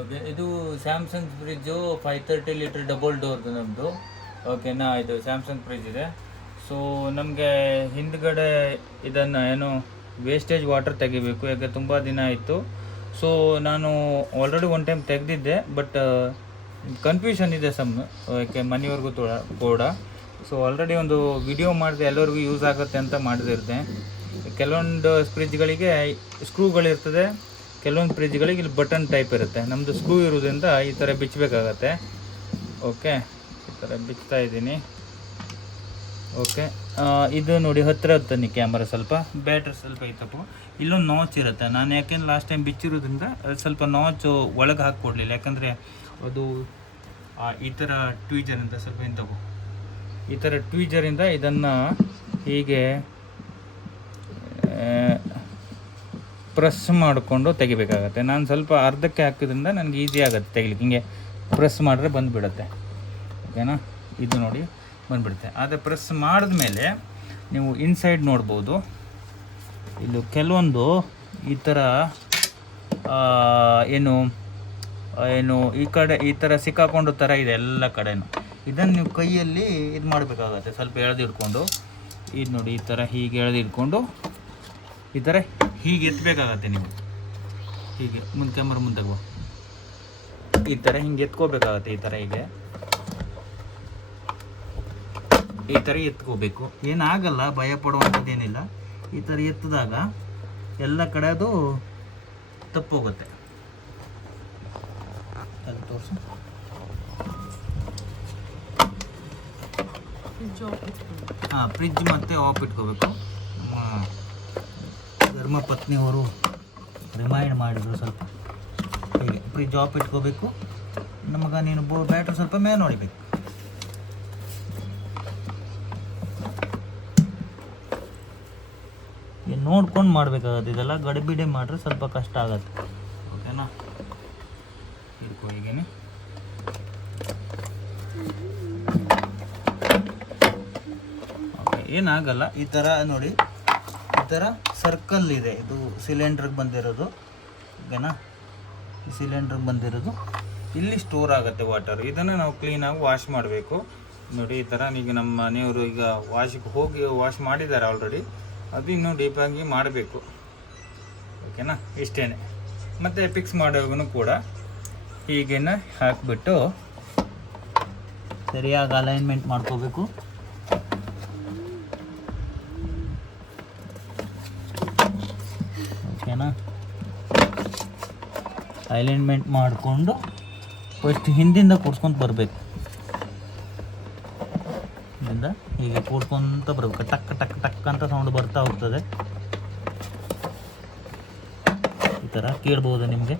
Okay, ಇದು Samsung fridge 530 litre double ಡೋರ್ದು ನಮ್ಮದು. ಓಕೆನಾ, ಇದು ಸ್ಯಾಮ್ಸಂಗ್ ಫ್ರಿಜ್ ಇದೆ. ಸೊ ನಮಗೆ ಹಿಂದ್ಗಡೆ ಇದನ್ನು ಏನು ವೇಸ್ಟೇಜ್ ವಾಟರ್ ತೆಗಿಬೇಕು, ಯಾಕೆ ತುಂಬ ದಿನ ಆಯಿತು. ಸೊ ನಾನು ಆಲ್ರೆಡಿ ಒನ್ ಟೈಮ್ ತೆಗೆದಿದ್ದೆ, ಬಟ್ ಕನ್ಫ್ಯೂಷನ್ ಇದೆ ಯಾಕೆ ಮನೆಯವ್ರಿಗೂ ಕೂಡ. ಸೊ ಆಲ್ರೆಡಿ ಒಂದು ವಿಡಿಯೋ ಮಾಡಿದೆ, ಎಲ್ಲರಿಗೂ ಯೂಸ್ ಆಗುತ್ತೆ ಅಂತ ಮಾಡಿದಿರ್ದೆ. ಕೆಲವೊಂದು ಫ್ರಿಜ್ಗಳಿಗೆ ಸ್ಕ್ರೂಗಳಿರ್ತದೆ, ಕೆಲವೊಂದು ಫ್ರಿಜ್ಗಳಿಗೆ ಇಲ್ಲಿ ಬಟನ್ ಟೈಪ್ ಇರುತ್ತೆ. ನಮ್ಮದು ಸ್ಕ್ರೂ ಇರೋದ್ರಿಂದ ಈ ಥರ ಬಿಚ್ಚಬೇಕಾಗತ್ತೆ. ಓಕೆ, ಈ ಥರ ಬಿಚ್ತಾ ಇದ್ದೀನಿ. ಓಕೆ, ಇದು ನೋಡಿ ಹತ್ತಿರ ತನ್ನಿ ಕ್ಯಾಮರಾ, ಸ್ವಲ್ಪ ಬ್ಯಾಟ್ರಿ ಸ್ವಲ್ಪ ಐತಪ್ಪ. ಇಲ್ಲೊಂದು ನಾಚ್ ಇರುತ್ತೆ. ನಾನು ಯಾಕೆಂದ್ರೆ ಲಾಸ್ಟ್ ಟೈಮ್ ಬಿಚ್ಚಿರೋದ್ರಿಂದ ಅದು ಸ್ವಲ್ಪ ನಾಚು ಒಳಗೆ ಹಾಕ್ಕೊಡ್ಲಿಲ್ಲ, ಯಾಕಂದರೆ ಅದು ಈ ಥರ ಟ್ವೀಜರ್ ಅಂತ ಸ್ವಲ್ಪ ಇಂಥವು ಈ ಥರ ಟ್ವೀಜರಿಂದ ಇದನ್ನು ಹೀಗೆ ಪ್ರೆಸ್ ಮಾಡಿಕೊಂಡು ತೆಗಿಬೇಕಾಗತ್ತೆ. ನಾನು ಸ್ವಲ್ಪ ಅರ್ಧಕ್ಕೆ ಹಾಕೋದ್ರಿಂದ ನನಗೆ ಈಸಿ ಆಗುತ್ತೆ ತೆಗಿಲಿಕ್ಕೆ. ಹಿಂಗೆ ಪ್ರೆಸ್ ಮಾಡಿದ್ರೆ ಬಂದುಬಿಡುತ್ತೆ. ಓಕೆನಾ, ಇದು ನೋಡಿ ಬಂದುಬಿಡುತ್ತೆ. ಆದರೆ ಪ್ರೆಸ್ ಮಾಡಿದ್ಮೇಲೆ ನೀವು ಇನ್ಸೈಡ್ ನೋಡ್ಬೋದು, ಇದು ಕೆಲವೊಂದು ಈ ಥರ ಏನು ಈ ಕಡೆ ಈ ಥರ ಸಿಕ್ಕಾಕೊಂಡು ಥರ ಇದೆ ಎಲ್ಲ ಕಡೆನೂ. ಇದನ್ನು ನೀವು ಕೈಯಲ್ಲಿ ಇದು ಮಾಡಬೇಕಾಗತ್ತೆ, ಸ್ವಲ್ಪ ಎಳೆದಿಡ್ಕೊಂಡು. ಇದು ನೋಡಿ ಈ ಥರ ಹೀಗೆ ಎಳೆದಿಡ್ಕೊಂಡು ಈ ಥರ ಹೀಗೆ ಎತ್ತಬೇಕಾಗತ್ತೆ. ನೀವು ಹೀಗೆ ಮುಂದೆ ಕ್ಯಾಮರಾ ಮುಂದೆ ತಗೋ, ಈ ಥರ ಹಿಂಗೆ ಎತ್ಕೋಬೇಕಾಗತ್ತೆ. ಈ ಥರ ಹೀಗೆ ಈ ಥರ ಎತ್ಕೋಬೇಕು. ಏನಾಗಲ್ಲ, ಭಯ ಪಡುವಂಥದ್ದೇನಿಲ್ಲ. ಈ ಥರ ಎತ್ತಿದಾಗ ಎಲ್ಲ ಕಡೆ ಅದು ತಪ್ಪೋಗುತ್ತೆ. ಅದು ತೋರಿಸು. ಹಾಂ, ಫ್ರಿಜ್ ಮತ್ತು ಆಫ್ ಇಟ್ಕೋಬೇಕು. ಧರ್ಮಪತ್ನಿಯವರು ರಿಮೈಂಡ್ ಮಾಡಿದರು ಸ್ವಲ್ಪ. ಹೀಗೆ ಫ್ರಿಜ್ ಆಫ್ ಇಟ್ಕೋಬೇಕು. ನಮಗೆ ನೀನು ಬ್ಯಾಟ್ರಿ ಸ್ವಲ್ಪ ಮೇಲೆ ನೋಡಬೇಕು. ನೋಡ್ಕೊಂಡು ಮಾಡಬೇಕಾಗತ್ತೆ. ಇದೆಲ್ಲ ಗಡಿಬಿಡಿ ಮಾಡಿದ್ರೆ ಸ್ವಲ್ಪ ಕಷ್ಟ ಆಗತ್ತೆ. ಓಕೆನಾ, ಇಟ್ಕೋ ಹೀಗೇನೆ. ಓಕೆ, ಏನಾಗಲ್ಲ. ಈ ಥರ ನೋಡಿ, ಈ ಥರ ಸರ್ಕಲ್ ಇದೆ. ಇದು ಸಿಲಿಂಡ್ರಿಗೆ ಬಂದಿರೋದು. ಓಕೆನಾ, ಈ ಸಿಲಿಂಡ್ರಿಗೆ ಬಂದಿರೋದು ಇಲ್ಲಿ ಸ್ಟೋರ್ ಆಗುತ್ತೆ ವಾಟರ್. ಇದನ್ನು ನಾವು ಕ್ಲೀನಾಗಿ ವಾಶ್ ಮಾಡಬೇಕು. ನೋಡಿ ಈ ಥರ. ಈಗ ನಮ್ಮ ಮನೆಯವರು ಈಗ ವಾಶಿಗೆ ಹೋಗಿ ವಾಶ್ ಮಾಡಿದ್ದಾರೆ ಆಲ್ರೆಡಿ. ಅದು ಇನ್ನೂ ಡೀಪಾಗಿ ಮಾಡಬೇಕು. ಓಕೆನಾ, ಇಷ್ಟೇ. ಮತ್ತು ಫಿಕ್ಸ್ ಮಾಡೋವಾಗೂ ಕೂಡ ಹೀಗೇನ ಹಾಕಿಬಿಟ್ಟು ಸರಿಯಾಗಿ ಅಲೈನ್ಮೆಂಟ್ ಮಾಡ್ಕೋಬೇಕು. ಓಕೆನಾ, ಅಲೈನ್ಮೆಂಟ್ ಮಾಡಿಕೊಂಡು ಫಸ್ಟ್ ಹಿಂದಿಂದ ಕೂಡ್ಸ್ಕೊಂತ ಬರಬೇಕು. ಹಿಂದಿಂದ ಹೀಗೆ ಕೂಡ್ಸ್ಕೊಂತ ಬರಬೇಕು. ಟಕ್ ಟಕ್ ಟಕ್ ಅಂತ ಸೌಂಡ್ ಬರ್ತಾ ಹೋಗ್ತದೆ. ಈ ಥರ ಕೇಳ್ಬೋದು ನಿಮಗೆ.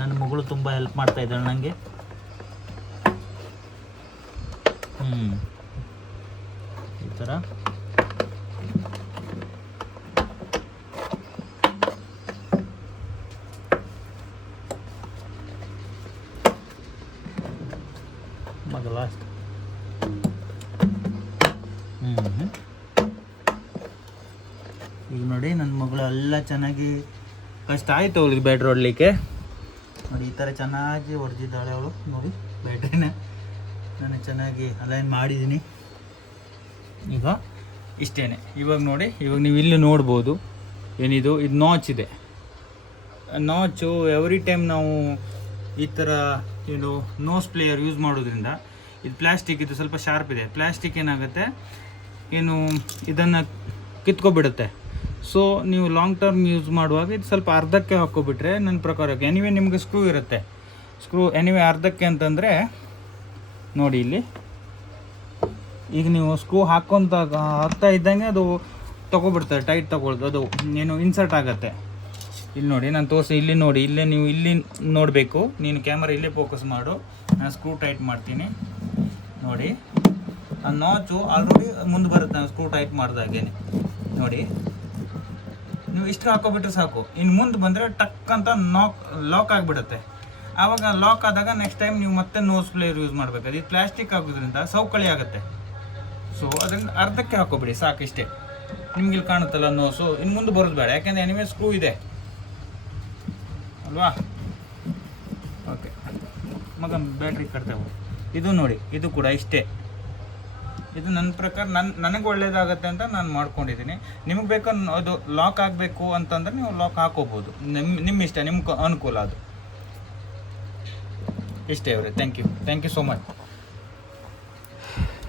ನನ್ನ ಮಗಳು ತುಂಬ ಹೆಲ್ಪ್ ಮಾಡ್ತಾ ಇದ್ದಾಳೆ ನನಗೆ. ಈ ಥರ ಮಗ ಲಾಸ್ಟ್. ಈಗ ನೋಡಿ ನನ್ನ ಮಗಳು ಎಲ್ಲ ಚೆನ್ನಾಗಿ, ಕಷ್ಟ ಆಯಿತು ಅವಳಿಗೆ ಬ್ಯಾಟ್ರಿ ಹೊಡಲಿಕ್ಕೆ. ನೋಡಿ ಈ ಥರ ಚೆನ್ನಾಗಿ ಹೊಡೆದಿದ್ದಾಳೆ ಅವಳು. ನೋಡಿ ಬ್ಯಾಟ್ರಿನ ನಾನು ಚೆನ್ನಾಗಿ ಅಲೈನ್ ಮಾಡಿದ್ದೀನಿ. ಈಗ ಇಷ್ಟೇ. ಇವಾಗ ನೋಡಿ, ಇವಾಗ ನೀವು ಇಲ್ಲಿ ನೋಡ್ಬೋದು ಏನಿದು, ಇದು ನಾಚ್ ಇದೆ. ನಾಚು ಎವ್ರಿ ಟೈಮ್ ನಾವು ಈ ಥರ ಏನು ನೋಸ್ ಪ್ಲೇಯರ್ ಯೂಸ್ ಮಾಡೋದ್ರಿಂದ, ಇದು ಪ್ಲ್ಯಾಸ್ಟಿಕ್, ಇದು ಸ್ವಲ್ಪ ಶಾರ್ಪ್ ಇದೆ. ಪ್ಲ್ಯಾಸ್ಟಿಕ್ ಏನಾಗುತ್ತೆ, ಏನು ಇದನ್ನು ಕಿತ್ಕೊಬಿಡುತ್ತೆ. ಸೊ ನೀವು ಲಾಂಗ್ ಟರ್ಮ್ ಯೂಸ್ ಮಾಡುವಾಗ ಇದು ಸ್ವಲ್ಪ ಅರ್ಧಕ್ಕೆ ಹಾಕ್ಕೊಬಿಟ್ರೆ ನನ್ನ ಪ್ರಕಾರ. ಎನಿವೇ ನಿಮಗೆ ಸ್ಕ್ರೂ ಇರುತ್ತೆ. ಸ್ಕ್ರೂ ಎನಿವೇ ಅರ್ಧಕ್ಕೆ ಅಂತಂದರೆ ನೋಡಿ ಇಲ್ಲಿ ಈಗ ನೀವು ಸ್ಕ್ರೂ ಹಾಕ್ತಾ ಇದ್ದಂಗೆ ಅದು ತೊಗೊಬಿಡ್ತಾರೆ, ಟೈಟ್ ತೊಗೊಳ್ದು. ಅದು ಏನು ಇನ್ಸರ್ಟ್ ಆಗುತ್ತೆ. ಇಲ್ಲಿ ನೋಡಿ ನಾನು ತೋರಿಸಿ, ಇಲ್ಲಿ ನೋಡಿ, ಇಲ್ಲೇ ನೀವು ಇಲ್ಲಿ ನೋಡಬೇಕು. ನೀನು ಕ್ಯಾಮರಾ ಇಲ್ಲೇ ಫೋಕಸ್ ಮಾಡು. ನಾನು ಸ್ಕ್ರೂ ಟೈಟ್ ಮಾಡ್ತೀನಿ ನೋಡಿ. ಆ ನಾಚು ಆಲ್ರೆಡಿ ಮುಂದೆ ಬರುತ್ತೆ ನಾನು ಸ್ಕ್ರೂ ಟೈಟ್ ಮಾಡಿದಾಗೇನೆ. ನೋಡಿ ನೀವು ಇಷ್ಟು ಹಾಕೋಬಿಟ್ರೆ ಸಾಕು. ಇನ್ನು ಮುಂದೆ ಬಂದರೆ ಟಕ್ ಅಂತ ಲಾಕ್ ಆಗಿಬಿಡುತ್ತೆ. ಆವಾಗ ಲಾಕ್ ಆದಾಗ ನೆಕ್ಸ್ಟ್ ಟೈಮ್ ನೀವು ಮತ್ತೆ ನೋಸ್ ಪ್ಲೇಯರ್ ಯೂಸ್ ಮಾಡಬೇಕು. ಇದು ಪ್ಲಾಸ್ಟಿಕ್ ಆಗೋದ್ರಿಂದ ಸವಕಳಿ ಆಗುತ್ತೆ. ಸೊ ಅದನ್ನು ಅರ್ಧಕ್ಕೆ ಹಾಕೋಬಿಡಿ ಸಾಕಿಷ್ಟೇ. ನಿಮ್ಗೆ ಇಲ್ಲಿ ಕಾಣುತ್ತಲ್ಲ ನೋಸು, ಇನ್ನು ಮುಂದೆ ಬರೋದು ಬೇಡ, ಯಾಕೆಂದರೆ ಎನಿಮೇ ಸ್ಕ್ರೂ ಇದೆ ಅಲ್ವಾ. ಓಕೆ ಮಗ ಬ್ಯಾಟ್ರಿ ಕಟ್ತೇವೆ. ಇದು ನೋಡಿ, ಇದು ಕೂಡ ಇಷ್ಟೇ. ಇದು ನನ್ನ ಪ್ರಕಾರ ನನಗೆ ಒಳ್ಳೇದಾಗತ್ತೆ ಅಂತ ನಾನು ಮಾಡ್ಕೊಂಡಿದ್ದೀನಿ. ನಿಮಗೆ ಬೇಕಾ ಅದು ಲಾಕ್ ಆಗಬೇಕು ಅಂತಂದ್ರೆ ನೀವು ಲಾಕ್ ಹಾಕೋಬೋದು, ನಿಮ್ಮ ಇಷ್ಟ, ನಿಮ್ಗೆ ಅನುಕೂಲ ಅದು. ಇಷ್ಟೇ ಅವರೇ. Thank you so much.